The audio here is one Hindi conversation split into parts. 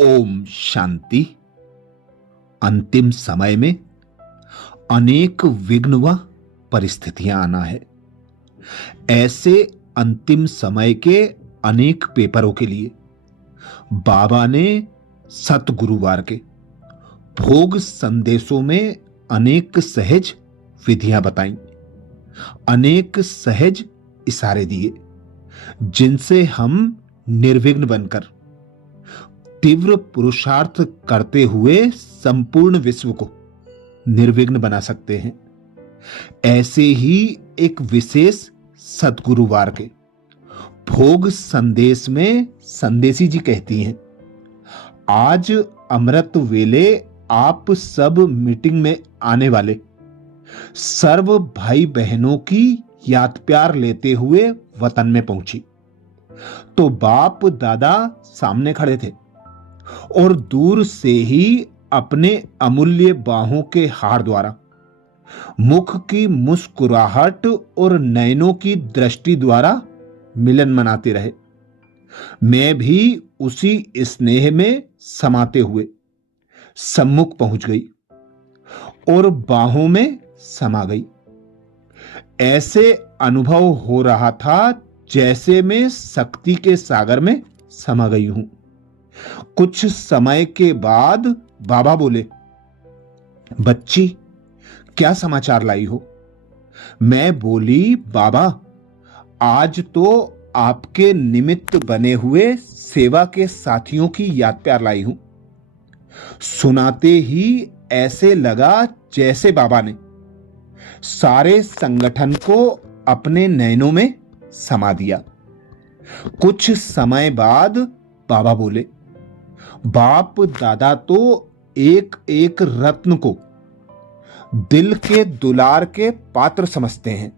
ओम शांति। अंतिम समय में अनेक विघ्न व परिस्थितियां आना है। ऐसे अंतिम समय के अनेक पेपरों के लिए बाबा ने सतगुरुवार के भोग संदेशों में अनेक सहज विधियां बताई, अनेक सहज इशारे दिए, जिनसे हम निर्विघ्न बनकर तीव्र पुरुषार्थ करते हुए संपूर्ण विश्व को निर्विघ्न बना सकते हैं। ऐसे ही एक विशेष सतगुरुवार के भोग संदेश में संदेशी जी कहती हैं, आज अमृत वेले आप सब मीटिंग में आने वाले सर्व भाई बहनों की याद प्यार लेते हुए वतन में पहुंची तो बाप दादा सामने खड़े थे और दूर से ही अपने अमूल्य बाहों के हार द्वारा, मुख की मुस्कुराहट और नयनों की दृष्टि द्वारा मिलन मनाते रहे। मैं भी उसी स्नेह में समाते हुए सम्मुख पहुंच गई और बाहों में समा गई। ऐसे अनुभव हो रहा था जैसे मैं शक्ति के सागर में समा गई हूं। कुछ समय के बाद बाबा बोले, बच्ची क्या समाचार लाई हो? मैं बोली, बाबा आज तो आपके निमित्त बने हुए सेवा के साथियों की याद प्यार लाई हूं। सुनाते ही ऐसे लगा जैसे बाबा ने सारे संगठन को अपने नयनों में समा दिया। कुछ समय बाद बाबा बोले, बाप दादा तो एक एक रत्न को दिल के दुलार के पात्र समझते हैं।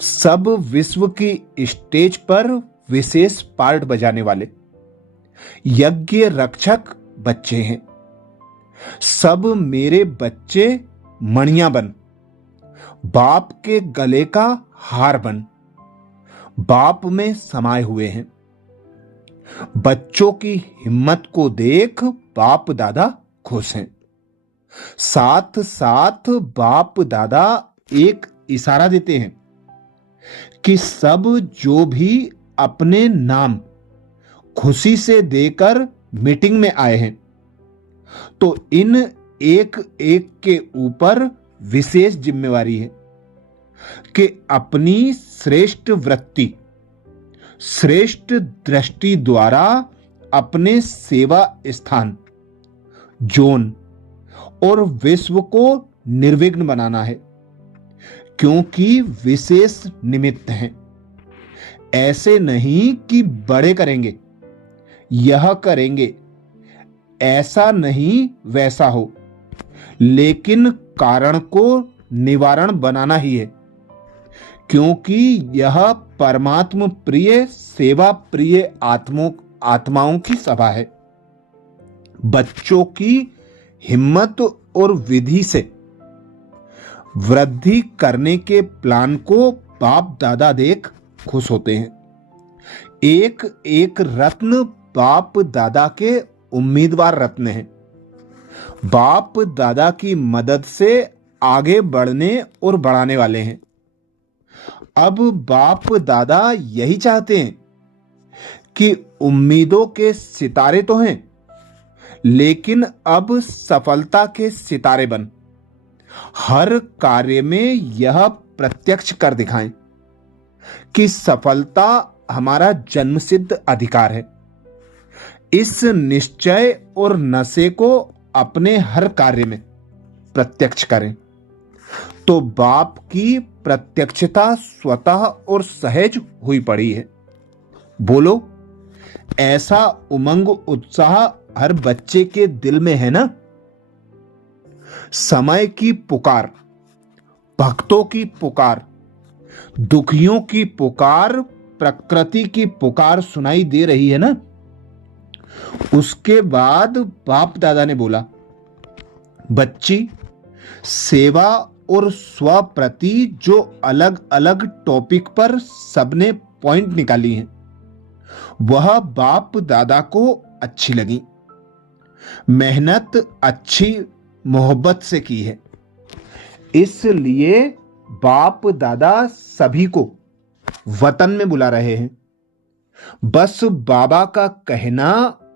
सब विश्व की स्टेज पर विशेष पार्ट बजाने वाले यज्ञ रक्षक बच्चे हैं। सब मेरे बच्चे मणियां बन, बाप के गले का हार बन, बाप में समाये हुए हैं। बच्चों की हिम्मत को देख बाप दादा खुश हैं। साथ साथ बाप दादा एक इशारा देते हैं कि सब जो भी अपने नाम खुशी से देकर मीटिंग में आए हैं तो इन एक एक के ऊपर विशेष जिम्मेवारी है कि अपनी श्रेष्ठ वृत्ति, श्रेष्ठ दृष्टि द्वारा अपने सेवा स्थान, जोन और विश्व को निर्विघ्न बनाना है, क्योंकि विशेष निमित्त हैं। ऐसे नहीं कि बड़े करेंगे, यह करेंगे, ऐसा नहीं वैसा हो, लेकिन कारण को निवारण बनाना ही है, क्योंकि यह परमात्म प्रिय सेवा प्रिय आत्माओं की सभा है। बच्चों की हिम्मत और विधि से वृद्धि करने के प्लान को बाप दादा देख खुश होते हैं। एक एक रत्न बाप दादा के उम्मीदवार रत्न हैं। बाप दादा की मदद से आगे बढ़ने और बढ़ाने वाले हैं। अब बाप दादा यही चाहते हैं कि उम्मीदों के सितारे तो हैं, लेकिन अब सफलता के सितारे बन हर कार्य में यह प्रत्यक्ष कर दिखाएं कि सफलता हमारा जन्मसिद्ध अधिकार है। इस निश्चय और नशे को अपने हर कार्य में प्रत्यक्ष करें तो बाप की प्रत्यक्षता स्वतः और सहज हुई पड़ी है। बोलो, ऐसा उमंग उत्साह हर बच्चे के दिल में है ना? समय की पुकार, भक्तों की पुकार, दुखियों की पुकार, प्रकृति की पुकार सुनाई दे रही है ना? उसके बाद बाप दादा ने बोला, बच्ची सेवा और स्व प्रति जो अलग अलग टॉपिक पर सबने पॉइंट निकाली हैं, वह बाप दादा को अच्छी लगी। मेहनत अच्छी मोहब्बत से की है, इसलिए बाप दादा सभी को वतन में बुला रहे हैं। बस बाबा का कहना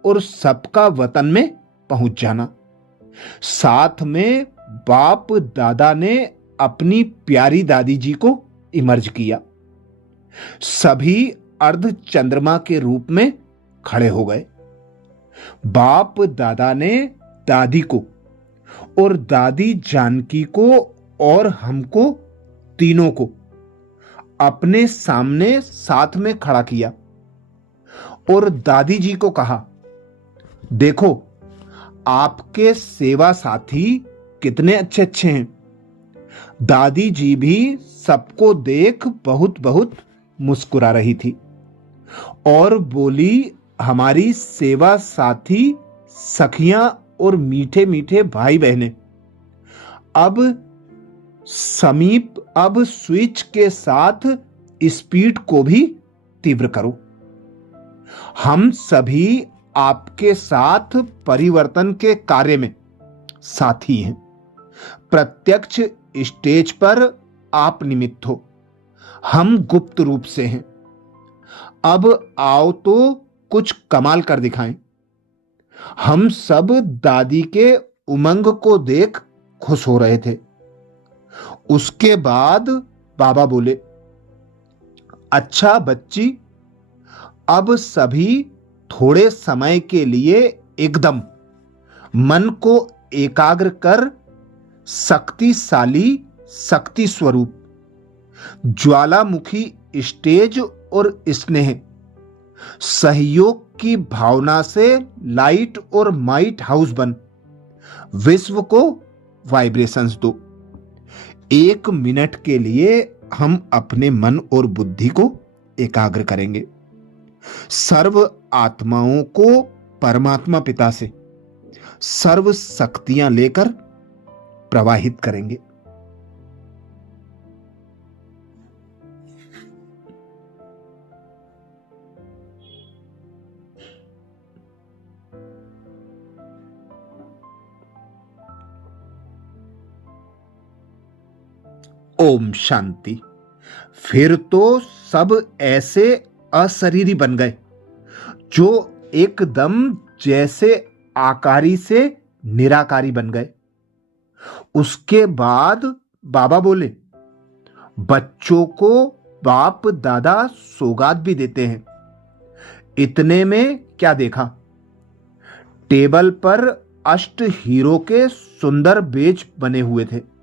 और सबका वतन में पहुंच जाना। साथ में बाप दादा ने अपनी प्यारी दादी जी को इमर्ज किया। सभी अर्ध चंद्रमा के रूप में खड़े हो गए। बाप दादा ने दादी को और दादी जानकी को और हमको तीनों को अपने सामने साथ में खड़ा किया और दादी जी को कहा, देखो आपके सेवा साथी कितने अच्छे अच्छे हैं। दादी जी भी सबको देख बहुत बहुत मुस्कुरा रही थी और बोली, हमारी सेवा साथी सखियां और मीठे मीठे भाई बहनें, अब स्विच के साथ स्पीड को भी तीव्र करो। हम सभी आपके साथ परिवर्तन के कार्य में साथी हैं। प्रत्यक्ष स्टेज पर आप निमित्त हो, हम गुप्त रूप से हैं। अब आओ तो कुछ कमाल कर दिखाएं। हम सब दादी के उमंग को देख खुश हो रहे थे। उसके बाद बाबा बोले, अच्छा बच्ची, अब सभी थोड़े समय के लिए एकदम मन को एकाग्र कर शक्तिशाली शक्ति स्वरूप ज्वालामुखी स्टेज और स्नेह सहयोग की भावना से लाइट और माइट हाउस बन विश्व को वाइब्रेशंस दो। 1 मिनट के लिए हम अपने मन और बुद्धि को एकाग्र करेंगे। सर्व आत्माओं को परमात्मा पिता से सर्व शक्तियां लेकर प्रवाहित करेंगे। ओम शांति। फिर तो सब ऐसे अशरीरी बन गए जो एकदम जैसे आकारी से निराकारी बन गए। उसके बाद बाबा बोले, बच्चों को बाप दादा सौगात भी देते हैं। इतने में क्या देखा, टेबल पर अष्ट हीरो के सुंदर बेज बने हुए थे।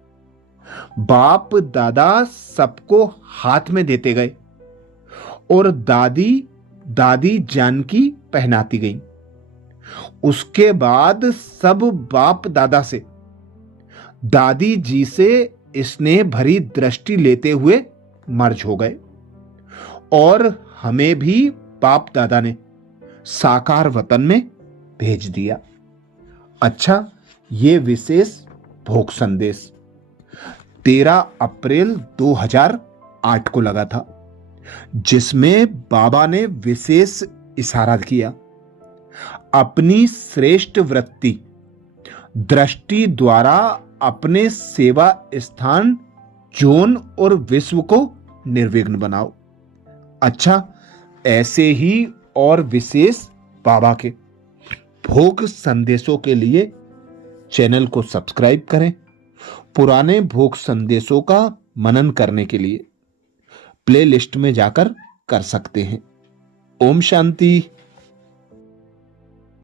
बाप दादा सबको हाथ में देते गए और दादी जानकी पहनाती गई। उसके बाद सब बाप दादा से दादी जी से स्नेह भरी दृष्टि लेते हुए मर्ज हो गए और हमें भी बाप दादा ने साकार वतन में भेज दिया। अच्छा, ये विशेष भोग संदेश 13 अप्रैल 2008 को लगा था, जिसमें बाबा ने विशेष इशारा किया, अपनी श्रेष्ठ वृत्ति दृष्टि द्वारा अपने सेवा स्थान, जोन और विश्व को निर्विघ्न बनाओ। अच्छा, ऐसे ही और विशेष बाबा के भोग संदेशों के लिए चैनल को सब्सक्राइब करें। पुराने भोग संदेशों का मनन करने के लिए प्लेलिस्ट में जाकर कर सकते हैं। ओम शांति।